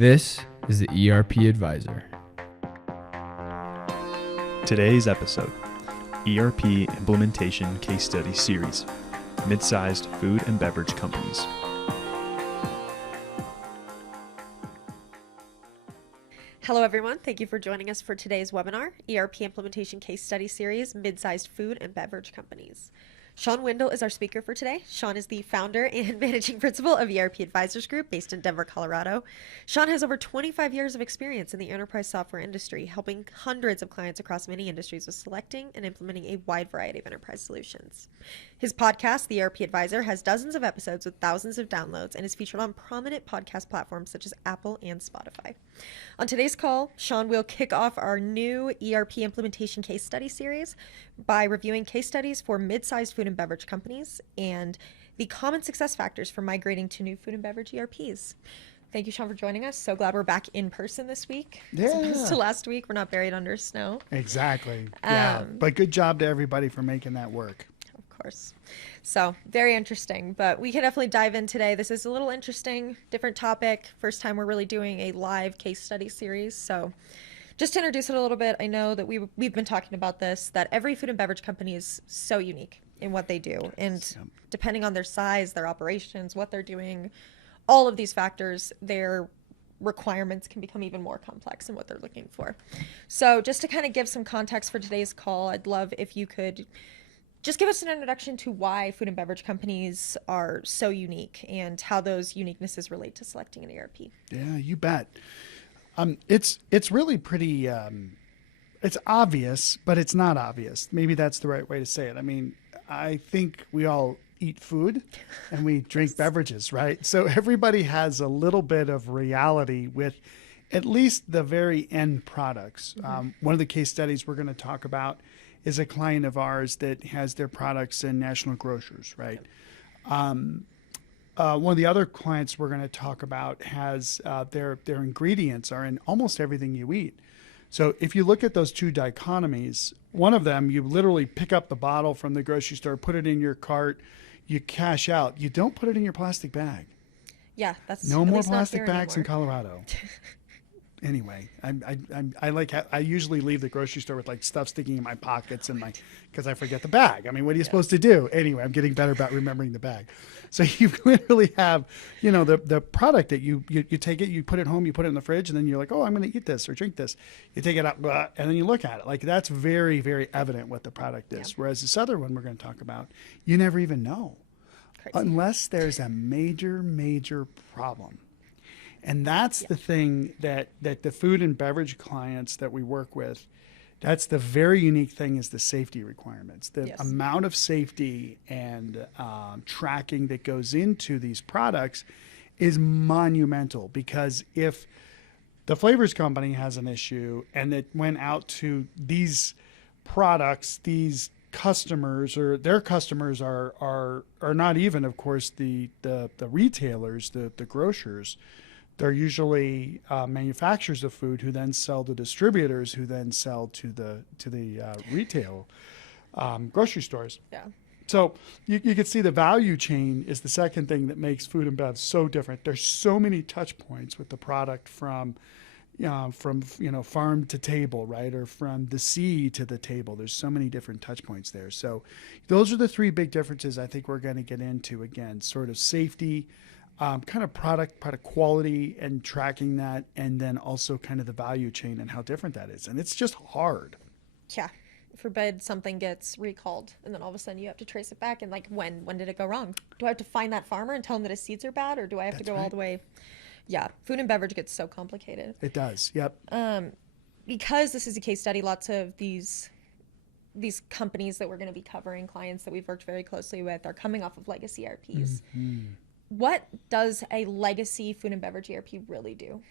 This is the ERP Advisor. Today's episode, ERP Implementation Case Study Series, Mid-sized Food and Beverage Companies. Hello everyone, thank you for joining us for today's webinar, ERP Implementation Case Study Series, Mid-sized Food and Beverage Companies. Shawn Windle is our speaker for today. Shawn is the founder and managing principal of ERP Advisors Group based in Denver, Colorado. Shawn has over 25 years of experience in the enterprise software industry, helping hundreds of clients across many industries with selecting and implementing a wide variety of enterprise solutions. His podcast, The ERP Advisor, has dozens of episodes with thousands of downloads and is featured on prominent podcast platforms such as Apple and Spotify. On today's call, Shawn will kick off our new ERP implementation case study series by reviewing case studies for mid-sized food and beverage companies and the common success factors for migrating to new food and beverage ERPs. Thank you, Shawn, for joining us. So glad we're back in person this week. Yeah. As opposed to last week. We're not buried under snow. Exactly. Yeah. But good job to everybody for making that work. Of course. So very interesting, but we can definitely dive in today. This is a little interesting, different topic. First time we're really doing a live case study series. So just to introduce it a little bit, I know that we've been talking about this, that every food and beverage company is so unique in what they do. And depending on their size, their operations, what they're doing, all of these factors, their requirements can become even more complex in what they're looking for. So just to kind of give some context for today's call, I'd love if you could just give us an introduction to why food and beverage companies are so unique and how those uniquenesses relate to selecting an ERP. Yeah, you bet. It's really pretty, it's obvious, but it's not obvious. Maybe that's the right way to say it. I mean, I think we all eat food and we drink beverages, right? So everybody has a little bit of reality with at least the very end products. One of the case studies we're going to talk about is a client of ours that has their products in national grocers, right? One of the other clients we're going to talk about has their ingredients are in almost everything you eat. So if you look at those two dichotomies, one of them, you literally pick up the bottle from the grocery store, put it in your cart, you cash out. You don't put it in your plastic bag. Yeah, that's no at more least not plastic here bags in anymore. Colorado. Anyway, I usually leave the grocery store with like stuff sticking in my pockets and because I forget the bag. I mean, what are you supposed to do? Anyway, I'm getting better about remembering the bag. So you literally have, the product that you take it, you put it home, you put it in the fridge, and then you're like, oh, I'm going to eat this or drink this. You take it out, and then you look at it. Like that's very, very evident what the product is. Yeah. Whereas this other one we're going to talk about, you never even know. Crazy. Unless there's a major, major problem. And that's the thing that the food and beverage clients that we work with, that's the very unique thing is the safety requirements. The amount of safety and tracking that goes into these products is monumental, because if the flavors company has an issue and it went out to these products, these customers, or their customers are not even, of course, the retailers, the grocers. They're usually manufacturers of food who then sell to distributors, who then sell to the retail grocery stores. Yeah. So you can see the value chain is the second thing that makes food and bev so different. There's so many touch points with the product from farm to table, right, or from the sea to the table. There's so many different touch points there. So those are the three big differences I think we're going to get into. Again, sort of safety. Kind of product quality and tracking that, and then also kind of the value chain and how different that is. And it's just hard. Yeah. Forbid something gets recalled and then all of a sudden you have to trace it back. And like, when did it go wrong? Do I have to find that farmer and tell him that his seeds are bad, or do I have to go all the way? Yeah. Food and beverage gets so complicated. It does. Yep. Because this is a case study, lots of these companies that we're going to be covering, clients that we've worked very closely with, are coming off of legacy ERPs. Mm-hmm. What does a legacy food and beverage ERP really do?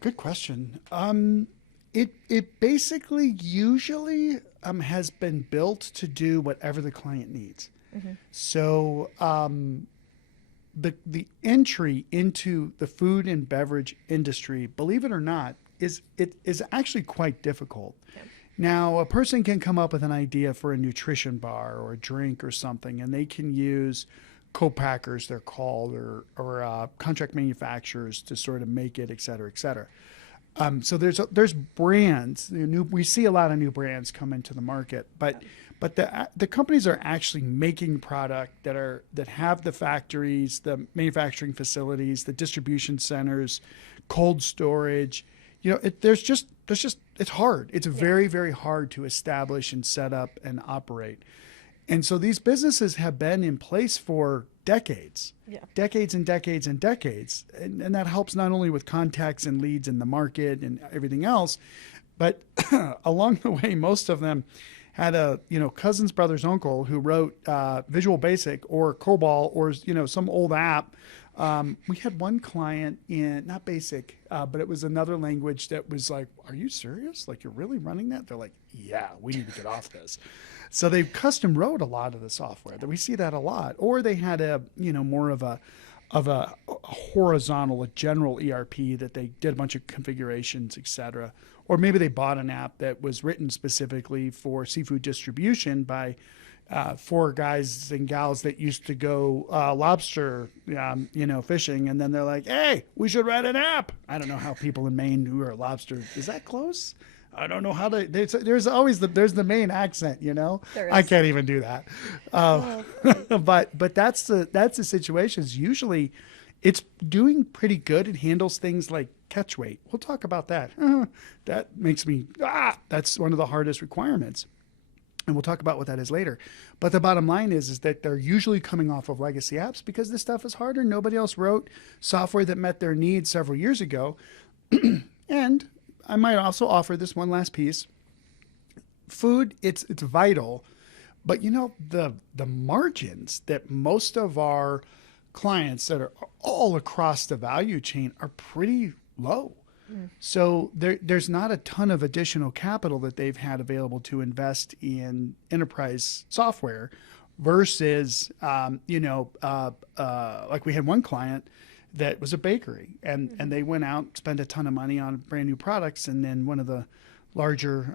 Good question. It basically usually has been built to do whatever the client needs. Mm-hmm. So the entry into the food and beverage industry, believe it or not, is actually quite difficult. Yeah. Now, a person can come up with an idea for a nutrition bar or a drink or something, and they can use co-packers, they're called, or contract manufacturers to sort of make it, et cetera, et cetera. So there's brands. We see a lot of new brands come into the market, but the companies are actually making product that have the factories, the manufacturing facilities, the distribution centers, cold storage. It's hard. It's very, very hard to establish and set up and operate. And so these businesses have been in place for decades, decades and decades and decades. And that helps not only with contacts and leads in the market and everything else, but along the way, most of them had a, cousin's brother's uncle who wrote Visual Basic or COBOL or, some old app. We had one client in, not Basic, but it was another language that was like, are you serious? Like, you're really running that? They're like, yeah, we need to get off this. So they custom wrote a lot of the software. We see that a lot. Or they had a, more of a horizontal, a general ERP that they did a bunch of configurations, et cetera. Or maybe they bought an app that was written specifically for seafood distribution by four guys and gals that used to go lobster, fishing. And then they're like, hey, we should write an app. I don't know how people in Maine who are lobster, is that close? I don't know how to, there's always there's the Maine accent, I can't even do that. But that's the situations. Usually it's doing pretty good. It handles things like catch weight. We'll talk about that. That makes me, that's one of the hardest requirements. And we'll talk about what that is later. But the bottom line is that they're usually coming off of legacy apps because this stuff is harder. Nobody else wrote software that met their needs several years ago. And I might also offer this one last piece. Food, it's vital. But the margins that most of our clients that are all across the value chain are pretty low. So there's not a ton of additional capital that they've had available to invest in enterprise software versus, like we had one client that was a bakery and they went out, spent a ton of money on brand new products. And then one of the larger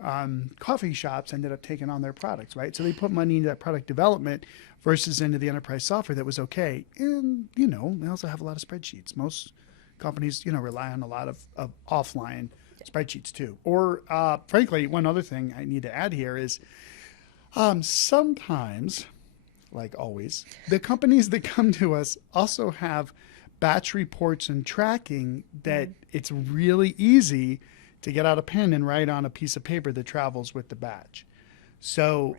coffee shops ended up taking on their products, right? So they put money into that product development versus into the enterprise software that was okay. And, they also have a lot of spreadsheets. Most companies, rely on a lot of offline spreadsheets too. Or frankly, one other thing I need to add here is sometimes, like always, the companies that come to us also have batch reports and tracking that it's really easy to get out a pen and write on a piece of paper that travels with the batch. So,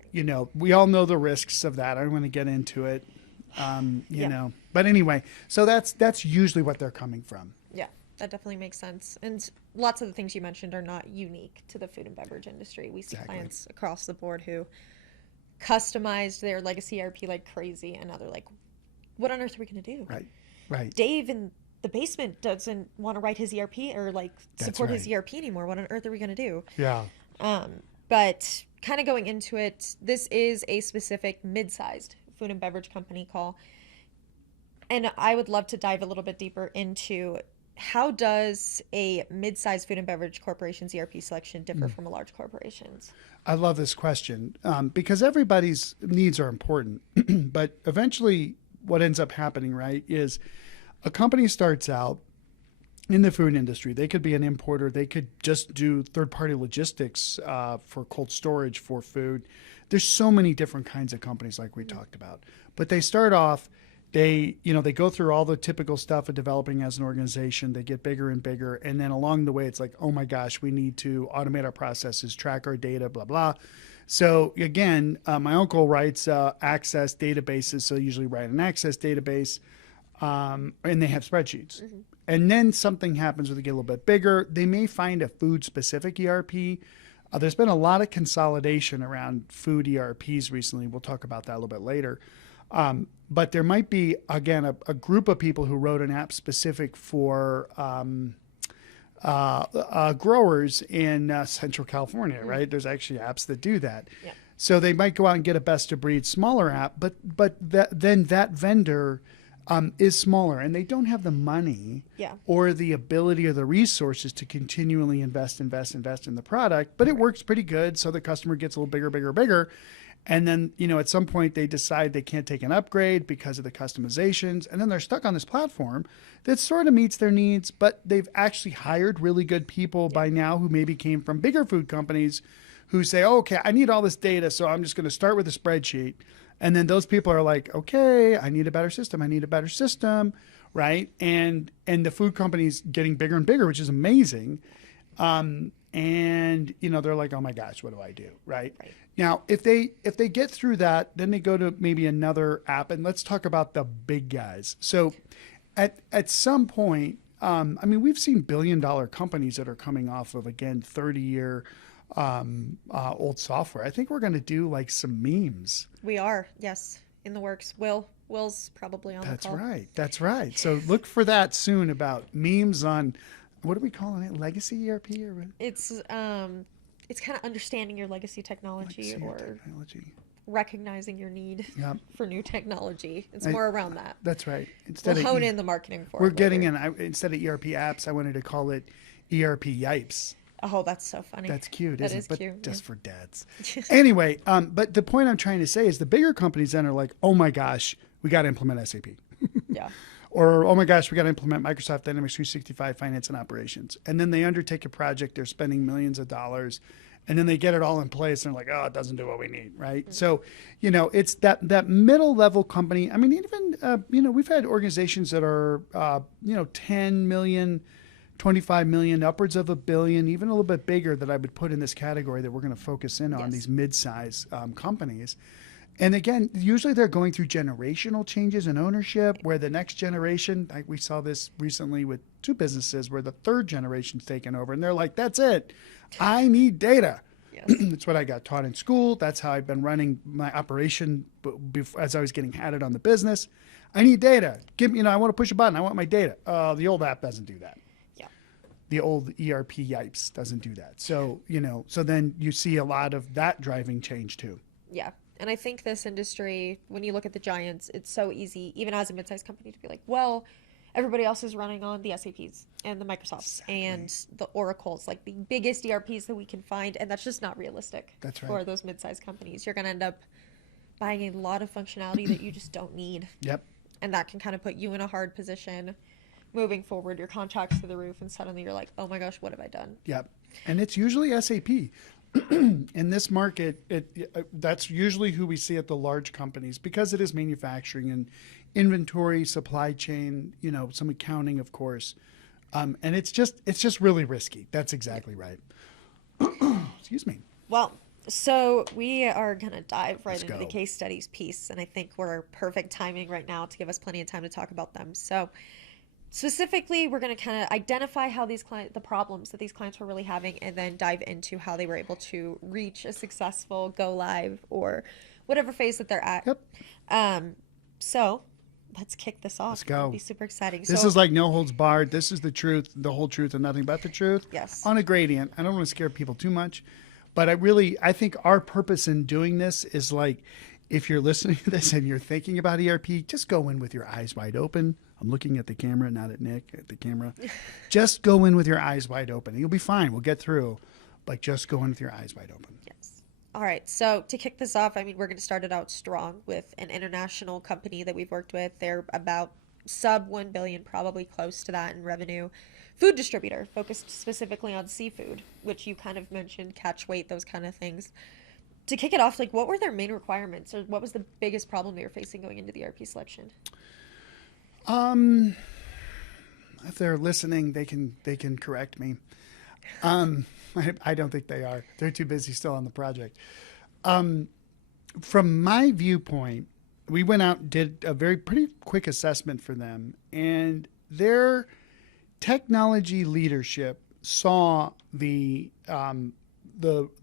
we all know the risks of that. I don't want to get into it. But anyway, so that's usually what they're coming from. Yeah, that definitely makes sense. And lots of the things you mentioned are not unique to the food and beverage industry. We see clients across the board who customized their legacy ERP like crazy, and now they're like, what on earth are we going to do? Right. Dave in the basement doesn't want to write his ERP or support his ERP anymore. What on earth are we going to do? Yeah. But kind of going into it, this is a specific mid-sized food and beverage company call. And I would love to dive a little bit deeper into how does a mid-sized food and beverage corporation's ERP selection differ from a large corporation's? I love this question because everybody's needs are important. But eventually what ends up happening, right, is a company starts out in the food industry. They could be an importer. They could just do third-party logistics for cold storage for food. There's so many different kinds of companies like we talked about. But they start off, they go through all the typical stuff of developing as an organization. They get bigger and bigger. And then along the way, it's like, oh my gosh, we need to automate our processes, track our data, blah, blah. So again, my uncle writes Access databases. So usually write an Access database and they have spreadsheets. And then something happens where they get a little bit bigger. They may find a food-specific ERP. There's been a lot of consolidation around food ERPs recently. We'll talk about that a little bit later. But there might be, again, a group of people who wrote an app specific for growers in Central California, right? There's actually apps that do that. Yeah. So they might go out and get a best-of-breed smaller app, but then that vendor is smaller, and they don't have the money or the ability or the resources to continually invest in the product, but it works pretty good. So the customer gets a little bigger. And then, at some point they decide they can't take an upgrade because of the customizations. And then they're stuck on this platform that sort of meets their needs, but they've actually hired really good people by now who maybe came from bigger food companies who say, oh, okay, I need all this data, so I'm just going to start with a spreadsheet. And then those people are like, okay, I need a better system. I need a better system, right? And the food company's getting bigger and bigger, which is amazing. And they're like, oh my gosh, what do I do, right? Now, if they get through that, then they go to maybe another app, and let's talk about the big guys. So at some point, we've seen billion-dollar companies that are coming off of, again, 30-year old software. I think we're going to do like some memes. We are, yes, in the works. Will's probably on the call. That's right. So look for that soon about memes on, what are we calling it? Legacy ERP or what? It's kind of understanding your legacy technology recognizing your need for new technology. It's more around that. That's right. We'll hone in the marketing for it. We're getting instead of ERP apps, I wanted to call it ERP Yipes. Oh, that's so funny. That's cute, isn't it? But cute, just for dads. Anyway, but the point I'm trying to say is the bigger companies then are like, oh my gosh, we got to implement SAP. Yeah. Or, oh my gosh, we got to implement Microsoft Dynamics 365 Finance and Operations. And then they undertake a project, they're spending millions of dollars, and then they get it all in place, and they're like, oh, it doesn't do what we need, right? Mm-hmm. So, it's that middle level company. I mean, even, we've had organizations that are, 10 million, 25 million, upwards of $1 billion, even a little bit bigger that I would put in this category that we're going to focus in on, these mid-size companies. And again, usually they're going through generational changes in ownership where the next generation, like we saw this recently with 2 businesses where the third generation's taken over and they're like, that's it. I need data. Yes. That's what I got taught in school. That's how I've been running my operation as I was getting added on the business. I need data. I want to push a button. I want my data. The old app doesn't do that. Yeah. The old ERP Yipes doesn't do that. So, so then you see a lot of that driving change too. Yeah. And I think this industry, when you look at the giants, it's so easy, even as a mid-sized company, to be like, well, everybody else is running on the SAPs and the Microsofts and the Oracles, like the biggest ERPs that we can find. And that's just not realistic for those mid-sized companies. You're going to end up buying a lot of functionality that you just don't need. Yep. And that can kind of put you in a hard position moving forward. Your contract's through the roof, and suddenly you're like, oh my gosh, what have I done? Yep. And it's usually SAP. In this market, that's usually who we see at the large companies because it is manufacturing and inventory, supply chain, some accounting, of course. And it's just really risky. That's exactly right. Excuse me. Well, so we are going to dive right into the case studies piece. And I think we're perfect timing right now to give us plenty of time to talk about them. So specifically, we're going to kind of identify how the problems that these clients were really having, and then dive into how they were able to reach a successful go live or whatever phase that they're at. Yep. So let's kick this off. Let's go. It'll be super exciting. This is like no holds barred. This is the truth, the whole truth, and nothing but the truth. Yes. On a gradient. I don't want to scare people too much, but I think our purpose in doing this is like, if you're listening to this and you're thinking about ERP, just go in with your eyes wide open. I'm looking at the camera, not at Nick, at the camera. Just go in with your eyes wide open. You'll be fine. We'll get through. But just go in with your eyes wide open. Yes. All right. So to kick this off, we're going to start it out strong with an international company that we've worked with. They're about sub 1 billion, probably close to that in revenue. Food distributor focused specifically on seafood, which you kind of mentioned, catch weight, those kind of things. To kick it off, what were their main requirements, or what was the biggest problem they were facing going into the ERP selection? If they're listening, they can correct me. I don't think they are. They're too busy still on the project. From my viewpoint, we went out and did a pretty quick assessment for them, and their technology leadership saw the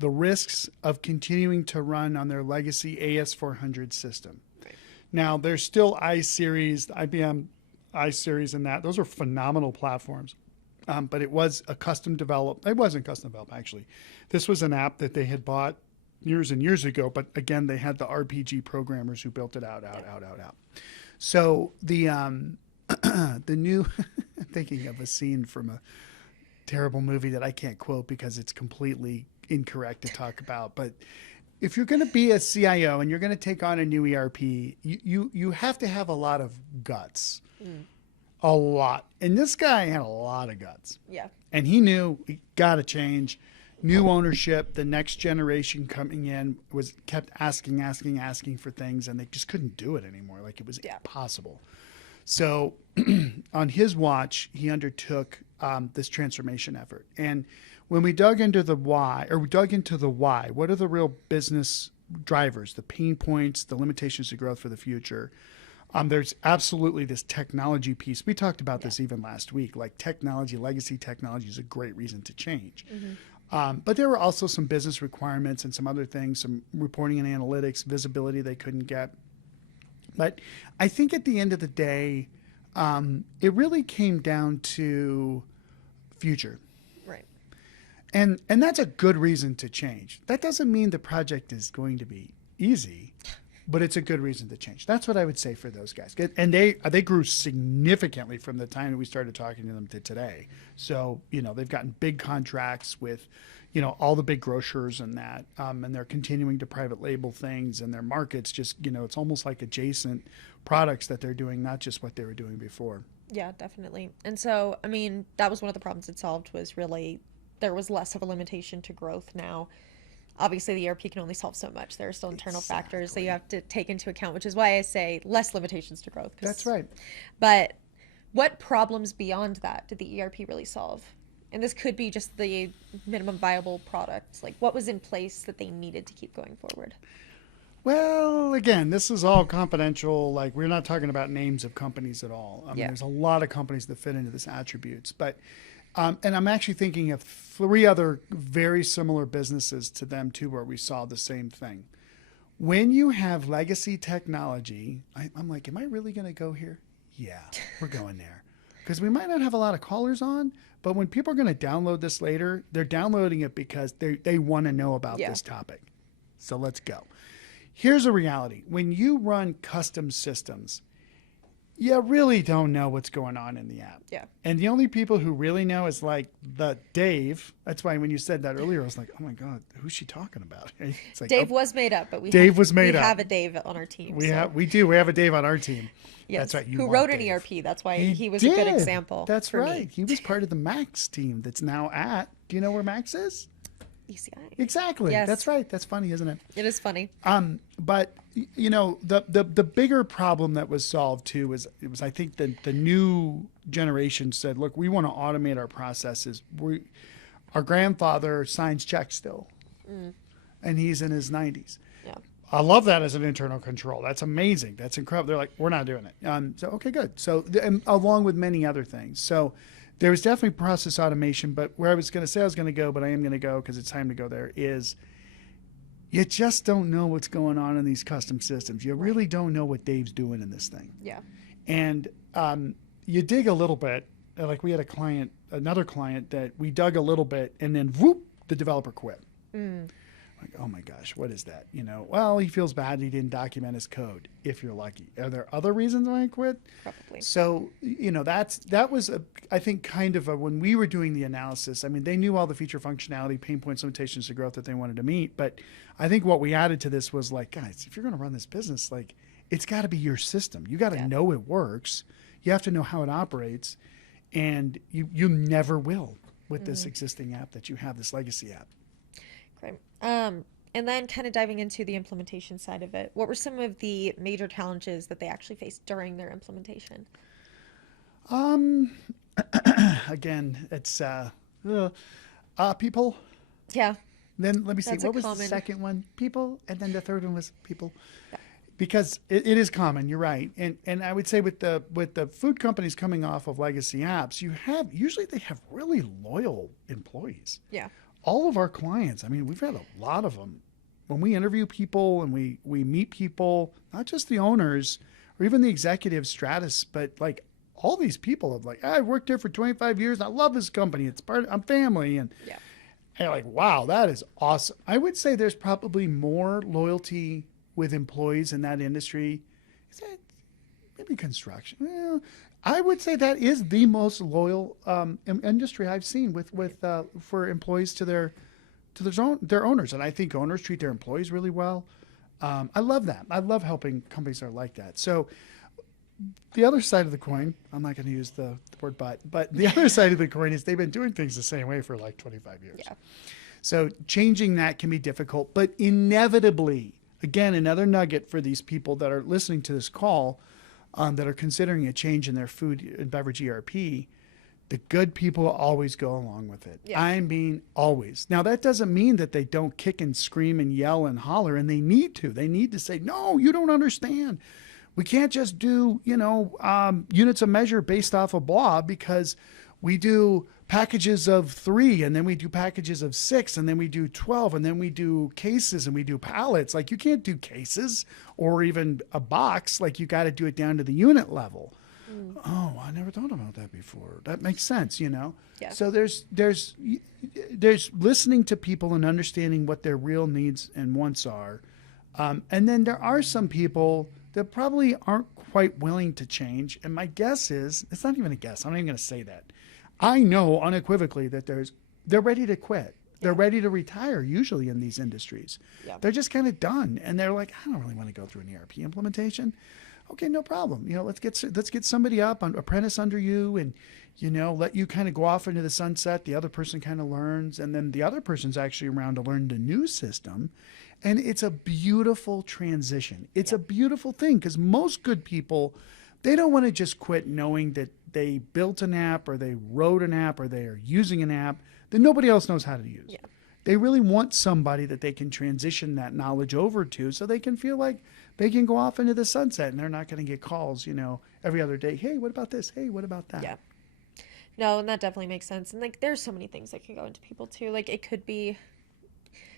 risks of continuing to run on their legacy AS400 system. Right. Now, there's still iSeries, IBM iSeries and that. Those are phenomenal platforms. But it was a custom developed. It wasn't custom developed, actually. This was an app that they had bought years and years ago. But again, they had the RPG programmers who built it out. So the new, thinking of a scene from a terrible movie that I can't quote because it's completely incorrect to talk about, but if you're going to be a CIO and you're going to take on a new ERP, you have to have a lot of guts. A lot. And this guy had a lot of guts. Yeah. And he knew he got to change. New ownership, the next generation coming in kept asking for things, and they just couldn't do it anymore. Like it was impossible. So on his watch, he undertook this transformation effort. And when we dug into the why, what are the real business drivers, the pain points, the limitations to growth for the future? There's absolutely this technology piece. We talked about this even last week. Like technology, legacy technology is a great reason to change. But there were also some business requirements and some other things, some reporting and analytics, visibility they couldn't get. But I think at the end of the day, it really came down to future. Right. And that's a good reason to change. That doesn't mean the project is going to be easy, but it's a good reason to change. That's what I would say for those guys. And they grew significantly from the time that we started talking to them to today. So, they've gotten big contracts with, all the big grocers and that, and they're continuing to private label things, and their markets just, it's almost like adjacent products that they're doing, not just what they were doing before. Yeah, definitely. And so, I mean, that was one of the problems it solved, was really there was less of a limitation to growth now. Obviously, the ERP can only solve so much. There are still internal factors that you have to take into account, which is why I say less limitations to growth. That's right. But what problems beyond that did the ERP really solve? And this could be just the minimum viable product. Like, what was in place that they needed to keep going forward? Well, again, this is all confidential. Like, we're not talking about names of companies at all. I mean, there's a lot of companies that fit into this attributes. But, and I'm actually thinking of 3 other very similar businesses to them, too, where we saw the same thing. When you have legacy technology, I'm like, am I really going to go here? Yeah, we're going there. Because we might not have a lot of callers on, but when people are going to download this later, they're downloading it because they want to know about this topic. So let's go. Here's a reality. When you run custom systems, you really don't know what's going on in the app. Yeah. And the only people who really know is like the Dave. That's why when you said that earlier, I was like, oh my God, who's she talking about? It's like, Dave was made up, but we have a Dave on our team. We have a Dave on our team. Yes. That's right. Who wrote an ERP. That's why he was a good example. That's right. He was part of the Max team that's now at, do you know where Max is? ECI. Exactly. Yes. That's right. That's funny, isn't it? It is funny. But the bigger problem that was solved too was I think the new generation said, look, we want to automate our processes. Our grandfather signs checks still, and he's in his 90s. Yeah. I love that as an internal control. That's amazing. That's incredible. They're like, we're not doing it. So okay, good. So along with many other things. So there was definitely process automation, but where I was going to say I was going to go, but I am going to go because it's time to go there, is you just don't know what's going on in these custom systems. You really don't know what Dave's doing in this thing. Yeah. And you dig a little bit. Like we had another client that we dug a little bit, and then whoop, the developer quit. Like, oh my gosh, what is that? Well, he feels bad he didn't document his code, if you're lucky. Are there other reasons why he quit? Probably. So, that was, I think, kind of when we were doing the analysis, I mean, they knew all the feature functionality, pain points, limitations to growth that they wanted to meet. But I think what we added to this was like, guys, if you're going to run this business, like, it's got to be your system. You got to know it works. You have to know how it operates. And you never will with this existing app that you have, this legacy app. Great. And then kind of diving into the implementation side of it, what were some of the major challenges that they actually faced during their implementation? Again, it's people. Yeah. Then let me see. What was the second one? People. And then the third one was people. Yeah. Because it is common, you're right. And I would say with the food companies coming off of legacy apps, usually they have really loyal employees. Yeah. All of our clients, I mean, we've had a lot of them. When we interview people and we meet people, not just the owners or even the executive stratus, but like all these people have like, I've worked here for 25 years. And I love this company. I'm family. And you're like, wow, that is awesome. I would say there's probably more loyalty with employees in that industry. Is that maybe construction? Well, I would say that is the most loyal industry I've seen with for employees to to their owners. And I think owners treat their employees really well. I love that. I love helping companies that are like that. So the other side of the coin, I'm not going to use the word but the other side of the coin is they've been doing things the same way for like 25 years. Yeah. So changing that can be difficult, but inevitably, again, another nugget for these people that are listening to this call, that are considering a change in their food and beverage ERP, the good people always go along with it. Yeah. I mean, always. Now, that doesn't mean that they don't kick and scream and yell and holler, and they need to. They need to say, no, you don't understand. We can't just do, units of measure based off of blah, because we do packages of 3, and then we do packages of 6, and then we do 12, and then we do cases, and we do pallets. Like, you can't do cases or even a box. Like, you got to do it down to the unit level. Oh, I never thought about that before. That makes sense, Yeah. So there's listening to people and understanding what their real needs and wants are. And then there are some people that probably aren't quite willing to change. And my guess is, it's not even a guess. I'm not even going to say that. I know unequivocally that they're ready to quit. They're ready to retire usually in these industries. Yeah. They're just kind of done. And they're like, I don't really want to go through an ERP implementation. Okay, no problem. Let's get somebody up, on apprentice under you, and let you kind of go off into the sunset. The other person kind of learns, and then the other person's actually around to learn the new system, and it's a beautiful transition. It's a beautiful thing, because most good people, they don't want to just quit knowing that they built an app or they wrote an app or they are using an app that nobody else knows how to use. Yeah. They really want somebody that they can transition that knowledge over to, so they can feel like they can go off into the sunset, and they're not going to get calls, every other day. Hey, what about this? Hey, what about that? Yeah. No, and that definitely makes sense. And there's so many things that can go into people too. Like, it could be,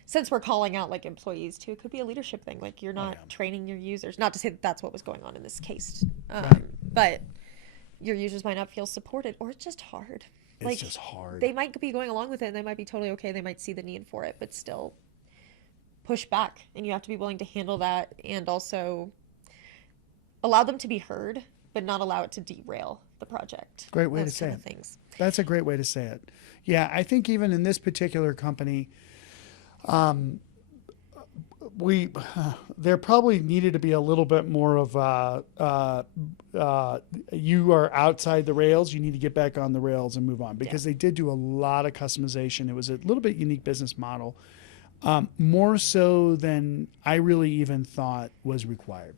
since we're calling out like employees too, it could be a leadership thing. Like, you're not training your users. Not to say that that's what was going on in this case, but your users might not feel supported, or it's just hard. It's just hard. They might be going along with it, and they might be totally okay. They might see the need for it, but still push back. And you have to be willing to handle that, and also allow them to be heard, but not allow it to derail the project. Great way to say it. Things. That's a great way to say it. Yeah, I think even in this particular company, there probably needed to be a little bit more of you are outside the rails, you need to get back on the rails and move on, because they did do a lot of customization. It was a little bit unique business model, more so than I really even thought was required.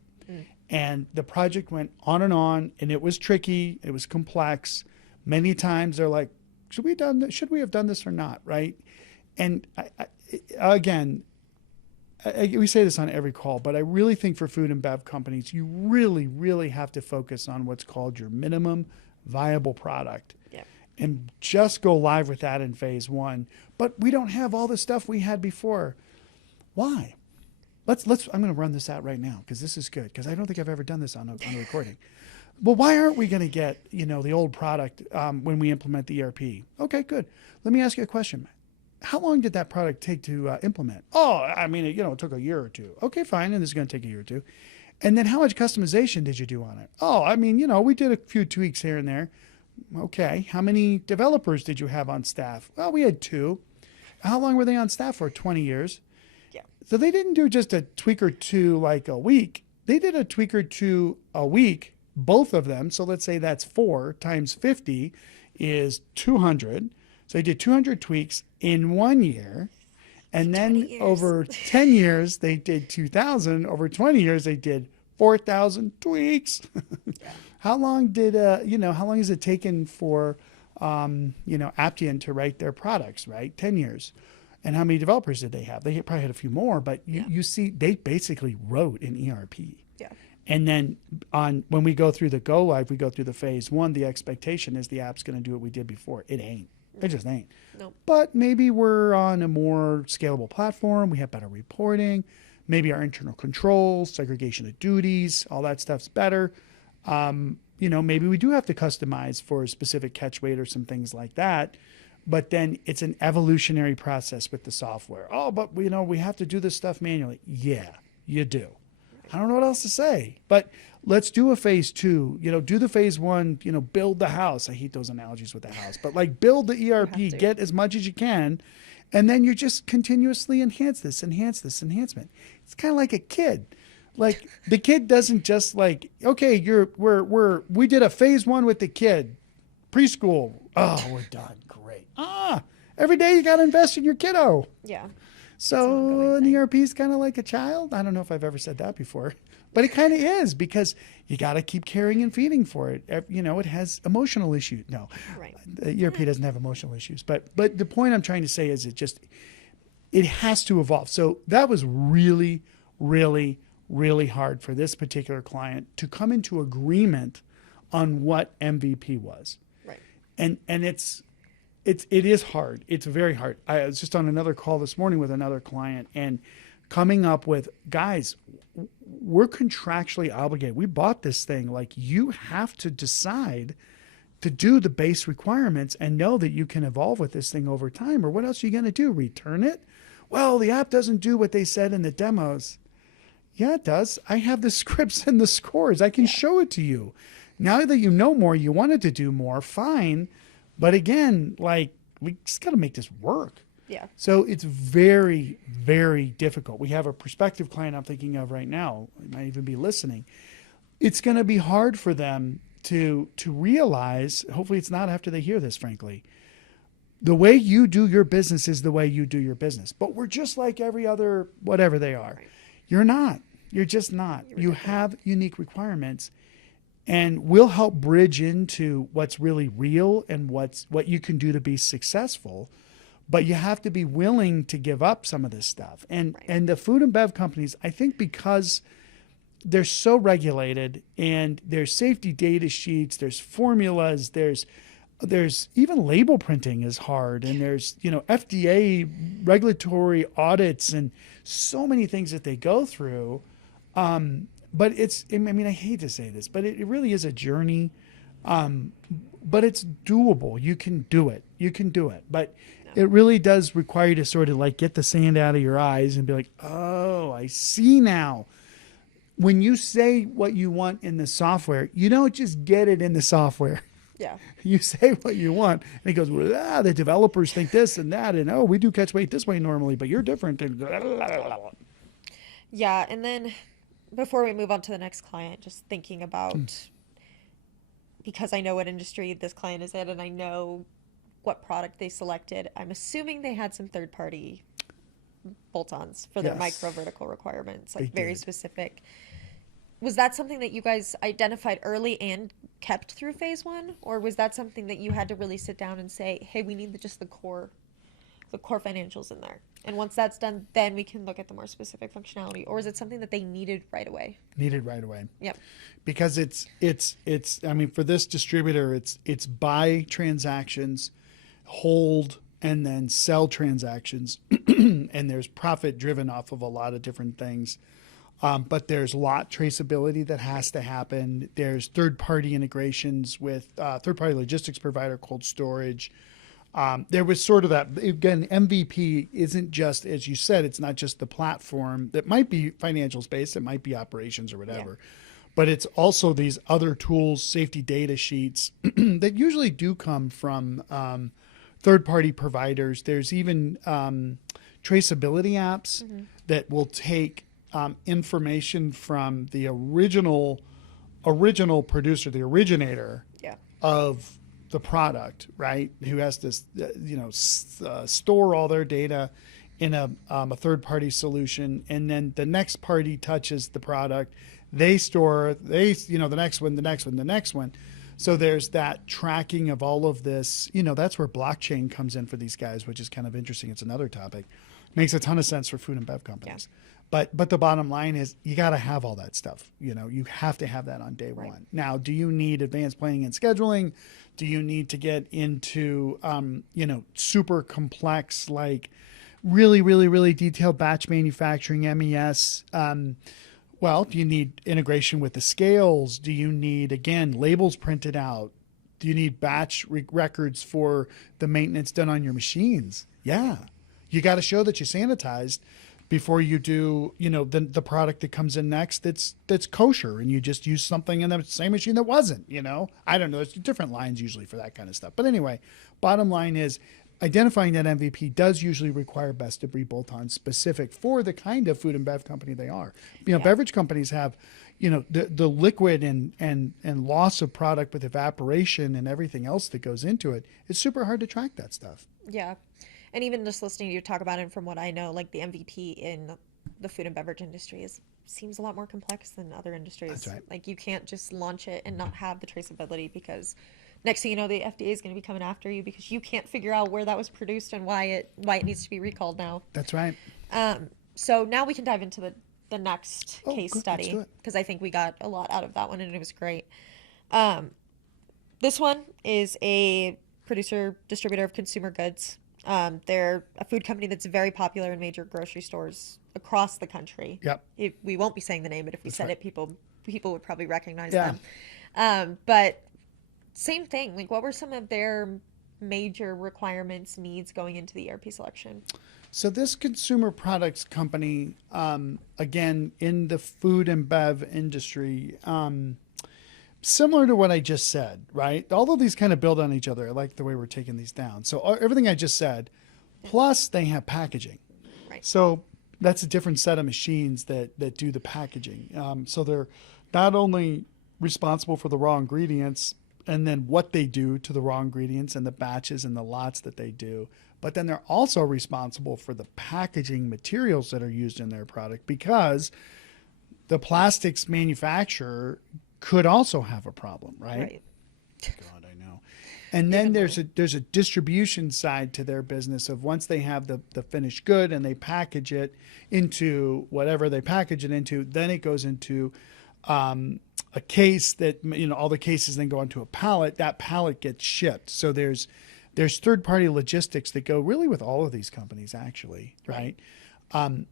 And the project went on, and it was tricky. It was complex. Many times they're like, should we have done this or not? Right. And we say this on every call, but I really think for food and bev companies, you really, really have to focus on what's called your minimum viable product, and just go live with that in phase 1. But we don't have all the stuff we had before. Why? I'm going to run this out right now, because this is good, because I don't think I've ever done this on a recording. Well, why aren't we going to get the old product when we implement the ERP? Okay, good. Let me ask you a question. How long did that product take to implement? Oh, I mean, it took a year or two. Okay, fine. And this is going to take a year or two. And then how much customization did you do on it? Oh, I mean, we did a few tweaks here and there. Okay. How many developers did you have on staff? Well, we had 2. How long were they on staff for? 20 years. Yeah. So they didn't do just a tweak or two like a week. They did a tweak or two a week, both of them. So let's say that's 4 times 50 is 200. So they did 200 tweaks in 1 year. And then over 10 years, they did 2,000. Over 20 years, they did 4,000 tweaks. How long how long has it taken for, Aptian to write their products, right? 10 years. And how many developers did they have? They probably had a few more, but you see, they basically wrote an ERP. Yeah. And then when we go through the go live, we go through the phase 1, the expectation is the app's going to do what we did before. It ain't. It just ain't. Nope. But maybe we're on a more scalable platform. We have better reporting. Maybe our internal controls, segregation of duties, all that stuff's better. Maybe we do have to customize for a specific catch weight or some things like that. But then it's an evolutionary process with the software. Oh, but we have to do this stuff manually. Yeah, you do. I don't know what else to say. But let's do a phase 2. Do the phase 1. Build the house. I hate those analogies with the house, but build the ERP. Get as much as you can, And then you just continuously enhancement. It's kind of like a kid. Like the kid doesn't just like, okay, we did a phase 1 with the kid, preschool. Oh, we're done. Great. Every day you got to invest in your kiddo. Yeah. So an ERP is kind of like a child. I don't know if I've ever said that before, but it kind of is, because you got to keep caring and feeding for it. It has emotional issues. No, Right. the ERP doesn't have emotional issues, but the point I'm trying to say is it has to evolve. So that was really, really, really hard for this particular client to come into agreement on what MVP was. Right. And it is hard. It's very hard. I was just on another call this morning with another client, and coming up with, guys, we're contractually obligated. We bought this thing. Like, you have to decide to do the base requirements and know that you can evolve with this thing over time, or what else are you going to do? Return it? Well, the app doesn't do what they said in the demos. Yeah, it does. I have the scripts and the scores. I can show it to you. Now that you know more, you wanted to do more, fine. But again, like, we just got to make this work. Yeah. So it's very, very difficult. We have a prospective client I'm thinking of right now. It might even be listening. It's going to be hard for them to realize, hopefully it's not after they hear this, frankly, the way you do your business is the way you do your business. But we're just like every other, whatever they are. Right. You're not. You're just not. You have unique requirements. And we'll help bridge into what's really real and what you can do to be successful. But you have to be willing to give up some of this stuff. And the food and bev companies, I think, because they're so regulated, and there's safety data sheets, there's formulas, there's even label printing is hard, and there's FDA regulatory audits and so many things that they go through. But I hate to say this, but it really is a journey. But it's doable. You can do it. But it really does require you to sort of like get the sand out of your eyes and be like, oh, I see now. When you say what you want in the software, you don't just get it in the software. Yeah. You say what you want, and it goes, well, the developers think this and that, and we do catch weight this way normally, but you're different. And Yeah. And then before we move on to the next client, just thinking about, because I know what industry this client is in and I know what product they selected, I'm assuming they had some third-party bolt-ons for their micro vertical requirements, like very specific. Was that something that you guys identified early and kept through phase 1? Or was that something that you had to really sit down and say, hey, we need just the core financials in there? And once that's done, then we can look at the more specific functionality. Or is it something that they needed right away? Yep. Because it's for this distributor, it's buy transactions, hold, and then sell transactions. And there's profit driven off of a lot of different things. But there's lot traceability that has to happen. There's third-party integrations with third-party logistics provider, cold storage. There was sort of that, again, MVP isn't just, as you said, it's not just the platform that might be financials based, it might be operations or whatever, but it's also these other tools, safety data sheets that usually do come from third-party providers. There's even traceability apps that will take information from the original producer, the originator of the product, right? Who has to, store all their data in a third-party solution, and then the next party touches the product, the next one. So there's that tracking of all of this. That's where blockchain comes in for these guys, which is kind of interesting. It's another topic. Makes a ton of sense for food and bev companies. Yeah. But the bottom line is you got to have all that stuff. You have to have that on day one. Now, do you need advanced planning and scheduling? Do you need to get into, super complex, like really, really, really detailed batch manufacturing, MES? Do you need integration with the scales? Do you need, again, labels printed out? Do you need batch records for the maintenance done on your machines? Yeah. You got to show that you sanitized before you do, the product that comes in next that's kosher, and you just use something in the same machine that wasn't, I don't know. There's different lines usually for that kind of stuff. But anyway, bottom line is identifying that MVP does usually require best of breed bolt-on specific for the kind of food and bev company they are. Beverage companies have, the liquid and loss of product with evaporation and everything else that goes into it. It's super hard to track that stuff. Yeah. And even just listening to you talk about it, and from what I know, like the MVP in the food and beverage industry seems a lot more complex than other industries. That's right. Like you can't just launch it and not have the traceability, because next thing you know, the FDA is going to be coming after you because you can't figure out where that was produced and why it needs to be recalled now. That's right. So now we can dive into the next case good. Let's study, do it. because I think we got a lot out of that one and it was great. This one is a producer, distributor of consumer goods. They're a food company that's very popular in major grocery stores across the country. Yep. We won't be saying the name, but if we said it, people would probably recognize Yeah. them. But same thing. Like, what were some of their major requirements, needs going into the ERP selection? So this consumer products company, again, in the food and bev industry, similar to what I just said, right? All of these kind of build on each other. I like the way we're taking these down. So everything I just said, plus they have packaging. Right. So that's a different set of machines that do the packaging. So they're not only responsible for the raw ingredients and then what they do to the raw ingredients and the batches and the lots that they do, but then they're also responsible for the packaging materials that are used in their product, because the plastics manufacturer could also have a problem, right? Right. God, I know. And then there's a distribution side to their business of once they have the finished good and they package it into whatever they package it into, then it goes into a case that, all the cases then go onto a pallet. That pallet gets shipped. So there's third-party logistics that go really with all of these companies, actually, right? And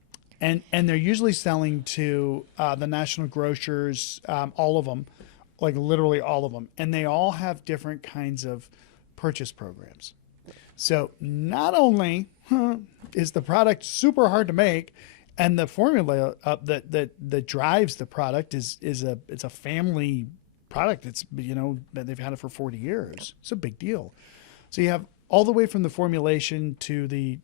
they're usually selling to the national grocers, all of them, like literally all of them. And they all have different kinds of purchase programs. So not only is the product super hard to make, and the formula that drives the product is a family product. It's that they've had it for 40 years. It's a big deal. So you have all the way from the formulation to the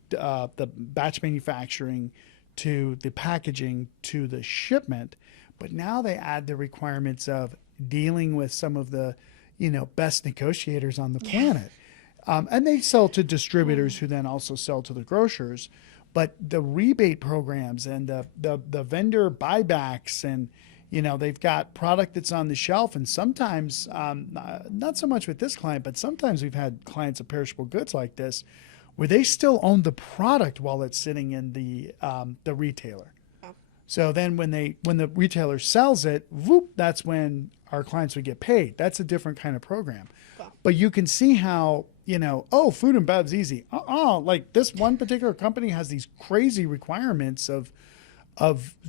batch manufacturing, to the packaging, to the shipment, but now they add the requirements of dealing with some of the, best negotiators on the planet. And they sell to distributors who then also sell to the grocers. But the rebate programs and the vendor buybacks, and they've got product that's on the shelf, and sometimes not so much with this client, but sometimes we've had clients of perishable goods like this, where they still own the product while it's sitting in the retailer. Oh. So then when the retailer sells it, whoop, that's when our clients would get paid. That's a different kind of program. Wow. But you can see how, food and bev's easy. Like this one particular company has these crazy requirements of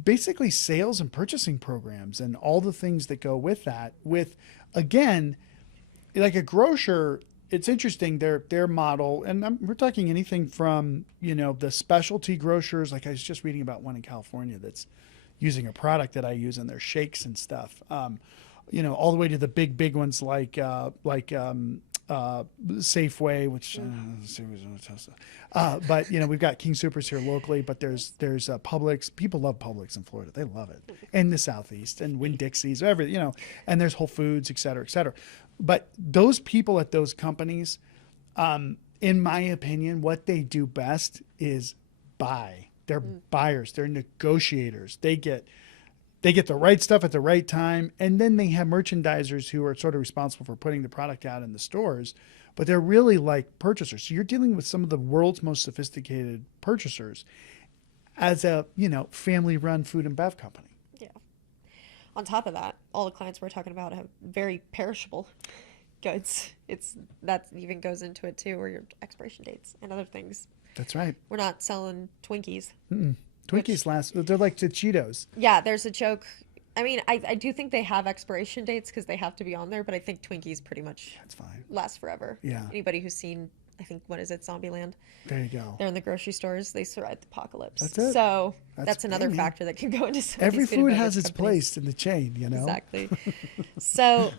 basically sales and purchasing programs and all the things that go with that. With, again, like a grocer, it's interesting, their model, and we're talking anything from, the specialty grocers, like I was just reading about one in California that's using a product that I use in their shakes and stuff, all the way to the big ones like Safeway, which but we've got King Supers here locally, but there's Publix. People love Publix in Florida. They love it. In the Southeast, and Winn-Dixie's, everything, and there's Whole Foods, et cetera, et cetera. But those people at those companies, in my opinion, what they do best is buy. They're buyers. They're negotiators. They get the right stuff at the right time, and then they have merchandisers who are sort of responsible for putting the product out in the stores, but they're really like purchasers. So you're dealing with some of the world's most sophisticated purchasers as a, family-run food and bev company. Yeah. On top of that, all the clients we're talking about have very perishable goods. That even goes into it too, or your expiration dates and other things. That's right. We're not selling Twinkies. Twinkies they're like the Cheetos. Yeah, there's a joke. I mean, I do think they have expiration dates because they have to be on there, but I think Twinkies pretty much That's fine. last forever. Yeah. Anybody who's seen, I think, what is it, Zombieland? There you go. They're in the grocery stores. They survived the apocalypse. That's it. So that's another factor that can go into some Every of these food has its companies. place in the chain, Exactly. So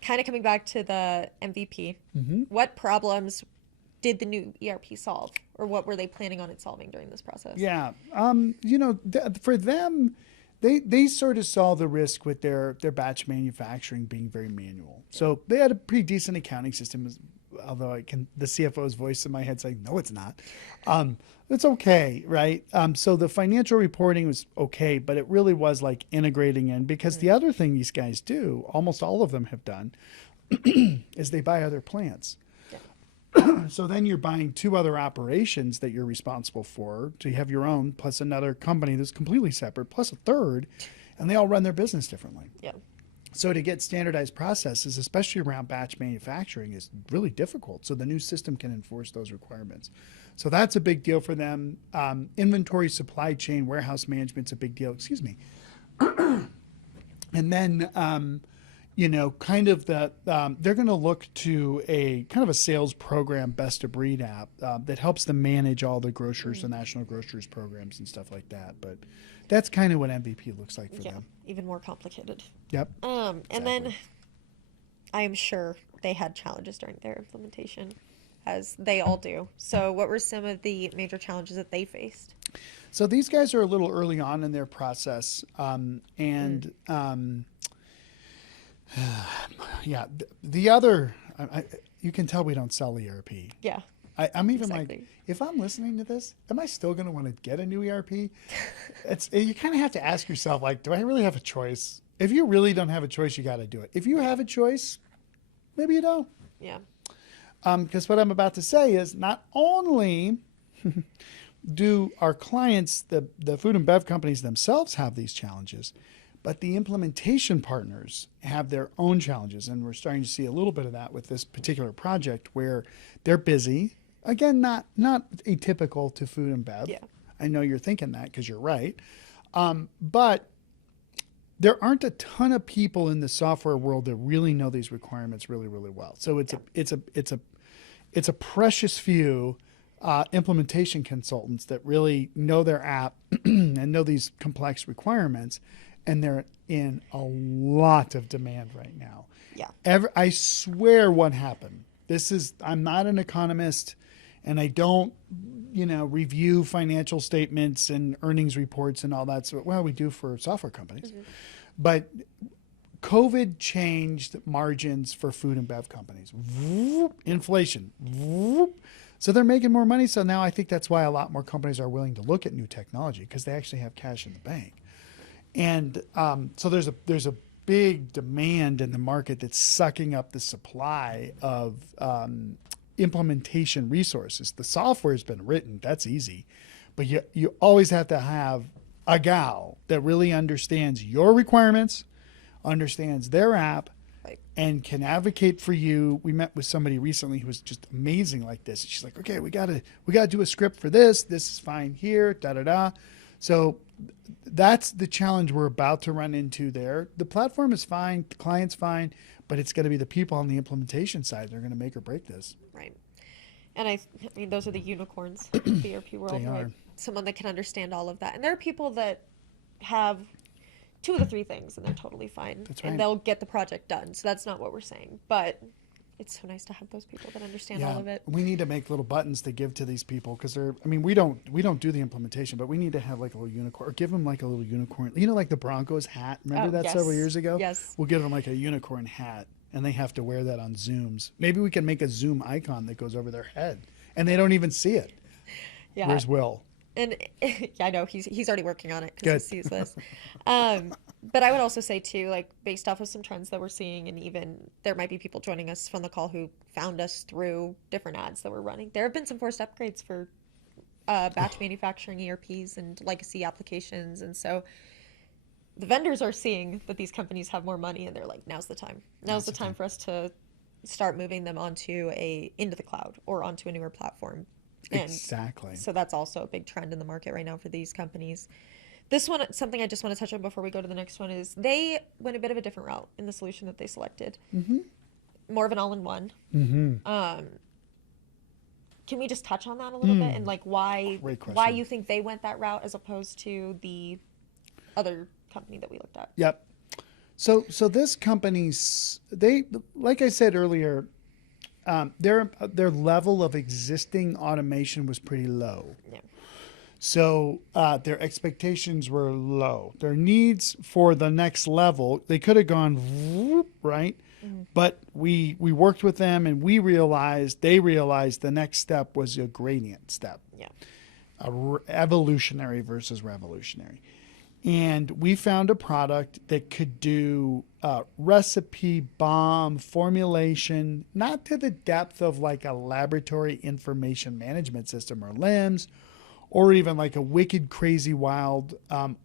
kind of coming back to the MVP, what problems did the new ERP solve, or what were they planning on it solving during this process? Yeah. For them, they sort of saw the risk with their batch manufacturing being very manual. So they had a pretty decent accounting system, although the CFO's voice in my head saying, no, it's not. It's okay, right? So the financial reporting was okay, but it really was like integrating in, because the other thing these guys do, almost all of them have done, is they buy other plants. So then you're buying two other operations that you're responsible for. So you have your own plus another company that's completely separate, plus a third, and they all run their business differently. Yeah. So to get standardized processes, especially around batch manufacturing, is really difficult. So the new system can enforce those requirements. So that's a big deal for them. Inventory, supply chain, warehouse management's a big deal. Excuse me. And then kind of they're going to look to a kind of a sales program, best of breed app that helps them manage all the grocers, the national grocers programs and stuff like that. But that's kind of what MVP looks like for them. Even more complicated. Yep. And then I am sure they had challenges during their implementation, as they all do. So what were some of the major challenges that they faced? So these guys are a little early on in their process. Yeah, the other, you can tell we don't sell ERP. Yeah. I'm even exactly. like, if I'm listening to this, am I still going to want to get a new ERP? You kind of have to ask yourself, like, do I really have a choice? If you really don't have a choice, you got to do it. If you have a choice, maybe you don't. Yeah. Because what I'm about to say is not only do our clients, the food and bev companies themselves have these challenges, but the implementation partners have their own challenges. And we're starting to see a little bit of that with this particular project where they're busy. Again, not atypical to food and bev. Yeah. I know you're thinking that because you're right. But there aren't a ton of people in the software world that really know these requirements really, really well. So it's a precious few implementation consultants that really know their app and know these complex requirements. And they're in a lot of demand right now. Yeah. I swear what happened. I'm not an economist, and I don't, review financial statements and earnings reports and all that. So, well, we do for software companies. Mm-hmm. But COVID changed margins for food and bev companies. Inflation. So they're making more money. So now I think that's why a lot more companies are willing to look at new technology, because they actually have cash in the bank. And so there's a big demand in the market that's sucking up the supply of implementation resources. The software has been written, that's easy, but you always have to have a gal that really understands your requirements, understands their app, right, and can advocate for you. We met with somebody recently who was just amazing like this. She's like, okay, we gotta do a script for this. This is fine here. Da da da. So that's the challenge we're about to run into there. The platform is fine, the client's fine, but it's going to be the people on the implementation side that are going to make or break this. Right. And I mean, those are the unicorns of the ERP world, They right? are. Someone that can understand all of that. And there are people that have two of the three things and they're totally fine. That's right. And they'll get the project done. So that's not what we're saying. But it's so nice to have those people that understand all of it. We need to make little buttons to give to these people, because we don't do the implementation, but we need to have like a little unicorn, or give them like a little unicorn, like the Broncos hat. Remember that several years ago? Yes. We'll give them like a unicorn hat, and they have to wear that on Zooms. Maybe we can make a Zoom icon that goes over their head and they don't even see it. Yeah. Where's Will? And yeah, I know he's already working on it because he sees this. But I would also say too, like based off of some trends that we're seeing, and even there might be people joining us from the call who found us through different ads that we're running. There have been some forced upgrades for batch manufacturing ERPs and legacy applications, and so the vendors are seeing that these companies have more money, and they're like, now's the time. Now's the time for us to start moving them into the cloud or onto a newer platform. And exactly. So that's also a big trend in the market right now for these companies. This one, something I just want to touch on before we go to the next one, is they went a bit of a different route in the solution that they selected. Mm-hmm. More of an all-in-one. Mm-hmm. Can we just touch on that a little bit, and like why you think they went that route as opposed to the other company that we looked at? Yep. So this company's, like I said earlier, their level of existing automation was pretty low. Yeah. So their expectations were low. Their needs for the next level, they could have gone whoop, right. But we worked with them, and they realized the next step was a gradient step. Yeah. Evolutionary versus revolutionary. And we found a product that could do recipe bomb formulation, not to the depth of like a laboratory information management system or LIMS, or even like a wicked, crazy, wild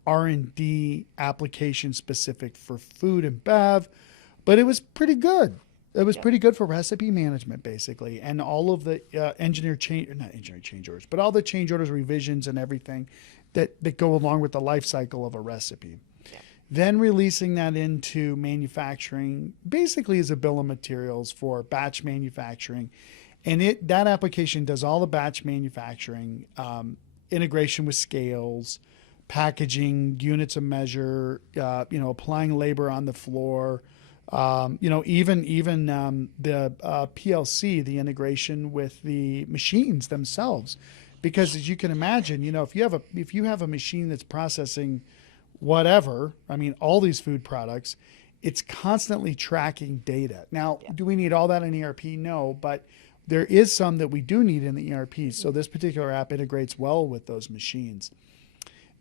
R&D application specific for food and bev, but it was pretty good. It was pretty good for recipe management, basically, and all of the not engineering change orders, but all the change orders, revisions, and everything that go along with the life cycle of a recipe. Yeah. Then releasing that into manufacturing, basically as a bill of materials for batch manufacturing, and that application does all the batch manufacturing, integration with scales, packaging, units of measure, applying labor on the floor. Even the PLC, the integration with the machines themselves, because as you can imagine, if you have a machine that's processing whatever, all these food products, it's constantly tracking data. Now, do we need all that in ERP? No, but there is some that we do need in the ERP. So this particular app integrates well with those machines.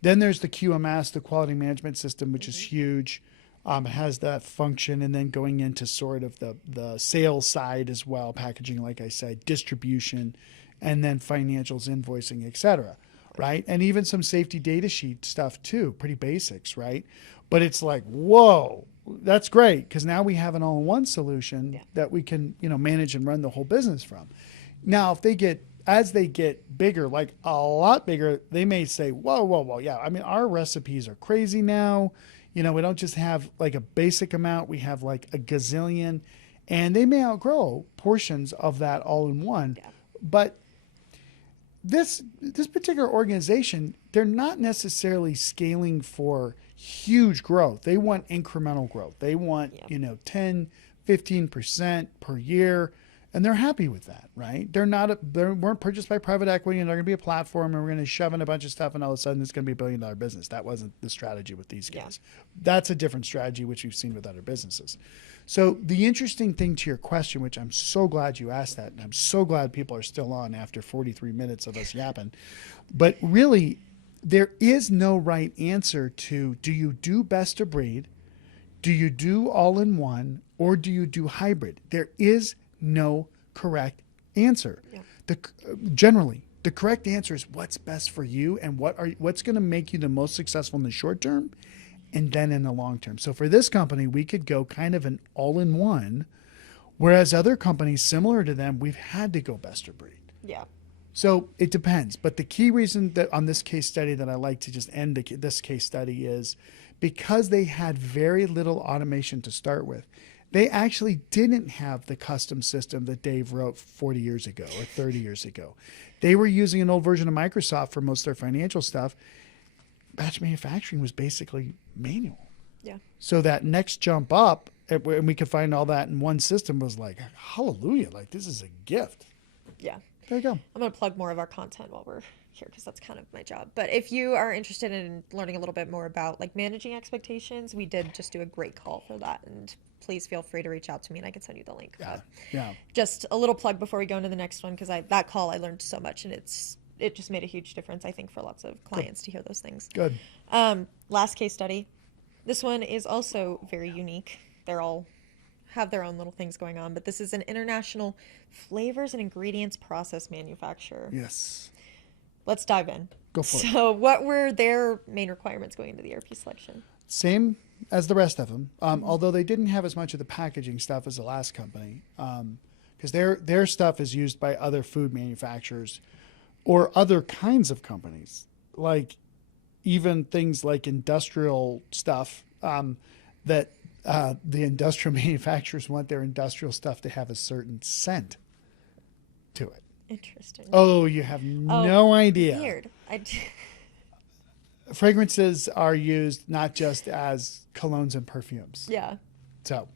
Then there's the QMS, the quality management system, which is huge. It has that function, and then going into sort of the sales side as well, packaging, like I said, distribution, and then financials, invoicing, et cetera, right? And even some safety data sheet stuff too, pretty basics, right? But it's like, whoa, that's great, because now we have an all-in-one solution that we can, manage and run the whole business from. Now, as they get bigger, like a lot bigger, they may say, whoa, yeah, our recipes are crazy now. We don't just have like a basic amount, we have like a gazillion, and they may outgrow portions of that all-in-one. Yeah. But this particular organization, they're not necessarily scaling for huge growth. They want incremental growth. They want, 10, 15% per year. And they're happy with that, right? They weren't purchased by private equity, and they're going to be a platform, and we're going to shove in a bunch of stuff, and all of a sudden it's going to be $1 billion business. That wasn't the strategy with these guys. Yeah. That's a different strategy, which we've seen with other businesses. So the interesting thing to your question, which I'm so glad you asked that, and I'm so glad people are still on after 43 minutes of us yapping, but really there is no right answer to, do you do best of breed, do you do all-in-one, or do you do hybrid? There is no correct answer. Yeah. Generally, the correct answer is what's best for you and what's going to make you the most successful in the short term and then in the long term. So for this company, we could go kind of an all-in-one, whereas other companies similar to them, we've had to go best of breed. Yeah. So it depends. But the key reason that on this case study that I like to just end this case study is because they had very little automation to start with. They actually didn't have the custom system that Dave wrote 40 years ago or 30 years ago. They were using an old version of Microsoft for most of their financial stuff. Batch manufacturing was basically manual. Yeah. So that next jump up, and we could find all that in one system, was like, hallelujah, like this is a gift. Yeah. There you go. I'm going to plug more of our content while we're here, because that's kind of my job. But if you are interested in learning a little bit more about like managing expectations, we did just do a great call for that, and please feel free to reach out to me and I can send you the link. Yeah. Just a little plug before we go into the next one, because that call I learned so much, and it just made a huge difference, I think, for lots of clients to hear those things. Good. Last case study. This one is also very unique. They're all have their own little things going on, but this is an international flavors and ingredients process manufacturer. Yes. Let's dive in. Go for it. So what were their main requirements going into the ERP selection? Same as the rest of them, although they didn't have as much of the packaging stuff as the last company, because their stuff is used by other food manufacturers or other kinds of companies, like even things like industrial stuff that the industrial manufacturers want their industrial stuff to have a certain scent to it. Interesting. Oh, you have no idea. Weird. Fragrances are used not just as colognes and perfumes. Yeah. So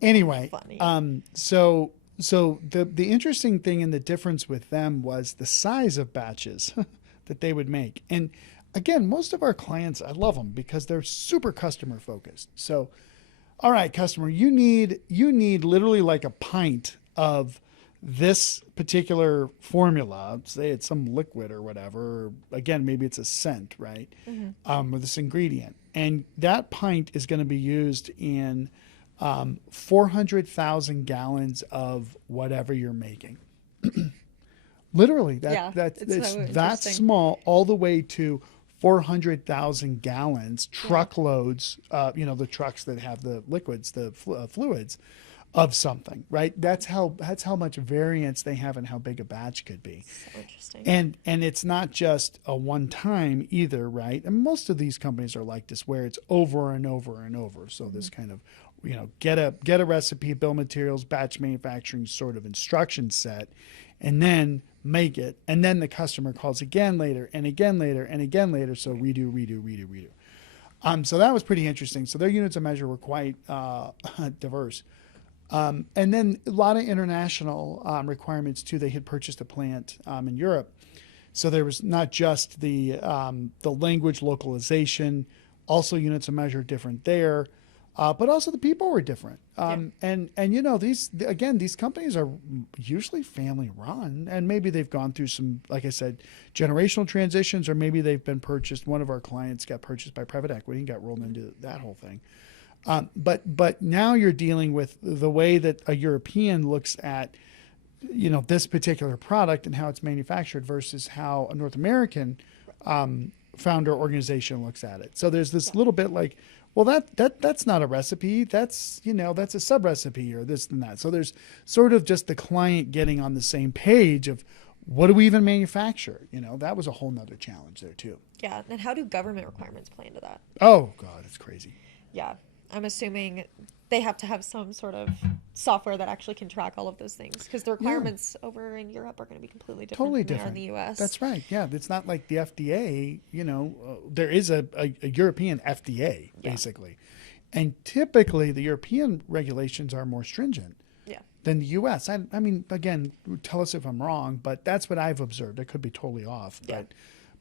anyway, Funny. so So the interesting thing and the difference with them was the size of batches that they would make. And again, most of our clients, I love them because they're super customer focused. So, all right, customer, you need literally like a pint of this particular formula. Say it's some liquid or whatever. Or again, maybe it's a scent, right? Or this ingredient, and that pint is going to be used in 400,000 gallons of whatever you're making. Literally, it's so that small, all the way to 400,000 gallons, truckloads. The trucks that have the liquids, the fluids of something, right? That's how much variance they have in how big a batch could be. So interesting. And it's not just a one time either, right? And most of these companies are like this, where it's over and over and over. So this kind of, get a recipe, bill of materials, batch manufacturing sort of instruction set, and then make it. And then the customer calls again later and again later and again later. So redo. So that was pretty interesting. So their units of measure were quite diverse. And then a lot of international requirements too. They had purchased a plant in Europe, so there was not just the language localization, also units of measure different there, but also the people were different. And these companies are usually family run, and maybe they've gone through some, like I said, generational transitions, or maybe they've been purchased. One of our clients got purchased by private equity and got rolled into that whole thing. But now you're dealing with the way that a European looks at, this particular product and how it's manufactured versus how a North American founder organization looks at it. So there's this little bit like, well, that's not a recipe. That's a sub recipe or this and that. So there's sort of just the client getting on the same page of what do we even manufacture? That was a whole nother challenge there too. Yeah. And how do government requirements play into that? Oh God, it's crazy. Yeah. I'm assuming they have to have some sort of software that actually can track all of those things, because the requirements over in Europe are going to be completely different Totally than they are different. in the U.S. That's right. Yeah, it's not like the FDA. There is a European FDA basically, and typically the European regulations are more stringent than the U.S. I mean, again, tell us if I'm wrong, but that's what I've observed. I could be totally off,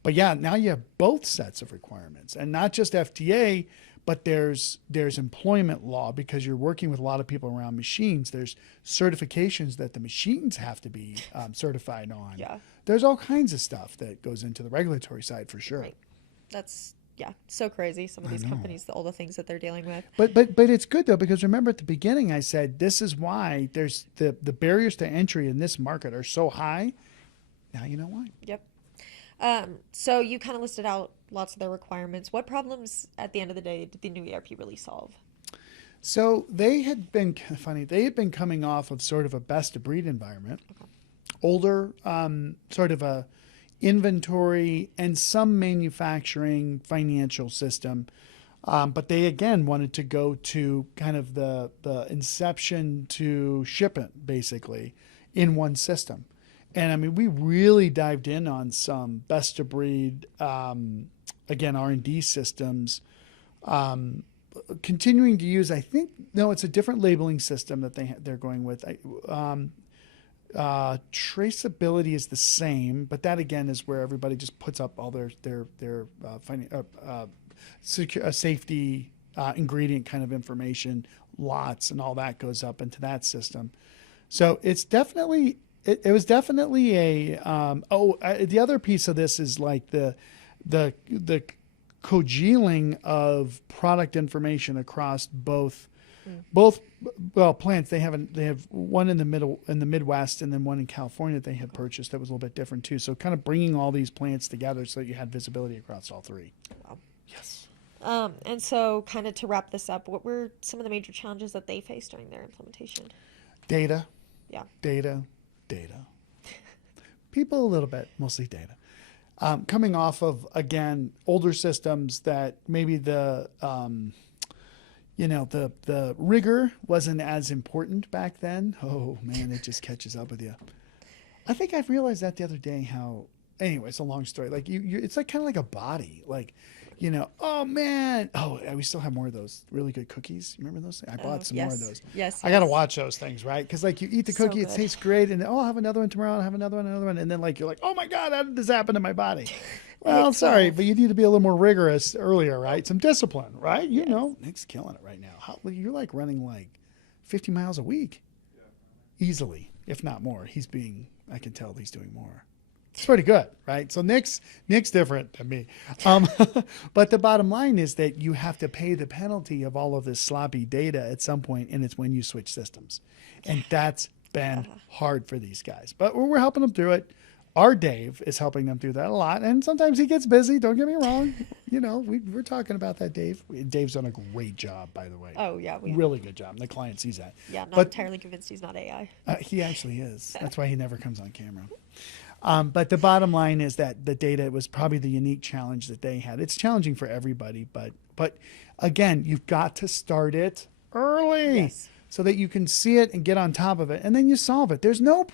but yeah, now you have both sets of requirements, and not just FDA. But there's employment law, because you're working with a lot of people around machines. There's certifications that the machines have to be certified on. Yeah. There's all kinds of stuff that goes into the regulatory side for sure. Right. That's so crazy. Some of these companies, all the things that they're dealing with. But it's good though, because remember at the beginning I said this is why there's the barriers to entry in this market are so high. Now you know why. Yep. So you kind of listed out lots of their requirements. What problems at the end of the day did the new ERP really solve? So they had been They had been coming off of sort of a best of breed environment, older, sort of a inventory and some manufacturing financial system. But they again wanted to go to kind of the inception to shipment basically in one system. And I mean, we really dived in on some best of breed, again, R&D systems, continuing to use, I think, no, it's a different labeling system that they're going with. Traceability is the same, but that again is where everybody just puts up all their safety ingredient kind of information, lots and all that goes up into that system. So it's definitely, it was definitely the other piece of this is like the congealing of product information across both plants. They have one in the Midwest and then one in California that they had purchased that was a little bit different too. So kind of bringing all these plants together so that you had visibility across all three. Wow. Yes. And so kind of to wrap this up, what were some of the major challenges that they faced during their implementation? Data. Yeah. Data. People a little bit, mostly data. Coming off of, again, older systems that maybe the rigor wasn't as important back then. Oh man, it just catches up with you. I think I've realized that the other day how, anyway, it's a long story. Like it's like kind of like a body. Like oh man, we still have more of those really good cookies. Remember those? I bought some more of those. Yes. I got to watch those things, right? Because like you eat the So cookie, it good. tastes great, and I'll have another one tomorrow, I'll have another one, and then like you're like, oh my God, how did this happen to my body? Well, sorry, but you need to be a little more rigorous earlier, right? Some discipline, right? You know, Nick's killing it right now. You're like running like 50 miles a week, easily, if not more. I can tell he's doing more. It's pretty good, right? So Nick's different than me. But the bottom line is that you have to pay the penalty of all of this sloppy data at some point, and it's when you switch systems. And that's been hard for these guys. But we're helping them through it. Our Dave is helping them through that a lot. And sometimes he gets busy. Don't get me wrong. We're talking about that, Dave. Dave's done a great job, by the way. Oh, yeah. Really good job. The client sees that. Yeah, not entirely convinced he's not AI. He actually is. That's why he never comes on camera. But the bottom line is that the data was probably the unique challenge that they had. It's challenging for everybody, but again, you've got to start it early so that you can see it and get on top of it, and then you solve it. There's no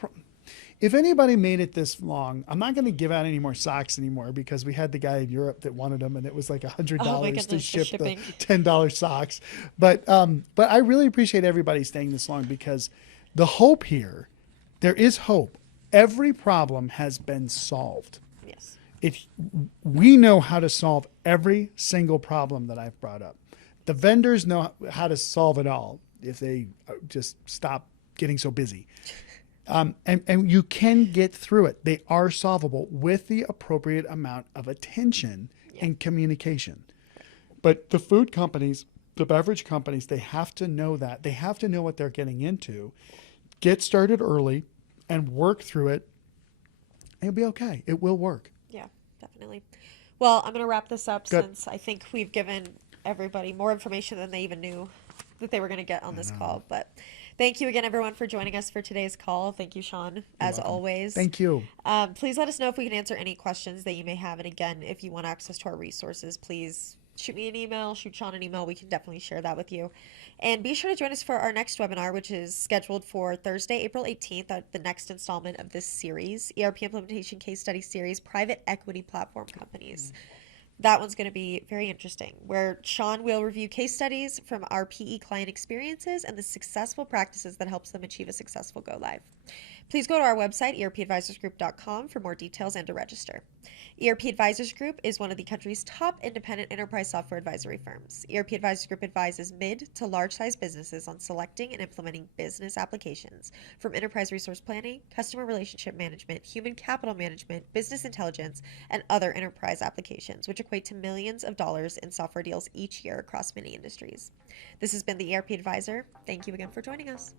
if anybody made it this long, I'm not going to give out any more socks anymore because we had the guy in Europe that wanted them, and it was like $100 to ship the $10 socks. But I really appreciate everybody staying this long because the hope here, there is hope. Every problem has been solved. Yes. We know how to solve every single problem that I've brought up. The vendors know how to solve it all if they just stop getting so busy. And you can get through it. They are solvable with the appropriate amount of attention and communication. But the food companies, the beverage companies, they have to know that. They have to know what they're getting into. Get started early and work through it. It'll be okay. It will work. Yeah, definitely. Well, I'm going to wrap this up since I think we've given everybody more information than they even knew that they were going to get on this call. But thank you again, everyone, for joining us for today's call. Thank you, Shawn, as always. Thank you. Please let us know if we can answer any questions that you may have. And again, if you want access to our resources, please shoot me an email, shoot Shawn an email. We can definitely share that with you. And be sure to join us for our next webinar, which is scheduled for Thursday, April 18th, the next installment of this series, ERP Implementation Case Study Series, Private Equity Platform Companies. That one's going to be very interesting, where Shawn will review case studies from our PE client experiences and the successful practices that helps them achieve a successful go live. Please go to our website, erpadvisorsgroup.com, for more details and to register. ERP Advisors Group is one of the country's top independent enterprise software advisory firms. ERP Advisors Group advises mid to large-sized businesses on selecting and implementing business applications from enterprise resource planning, customer relationship management, human capital management, business intelligence, and other enterprise applications, which equate to millions of dollars in software deals each year across many industries. This has been the ERP Advisor. Thank you again for joining us.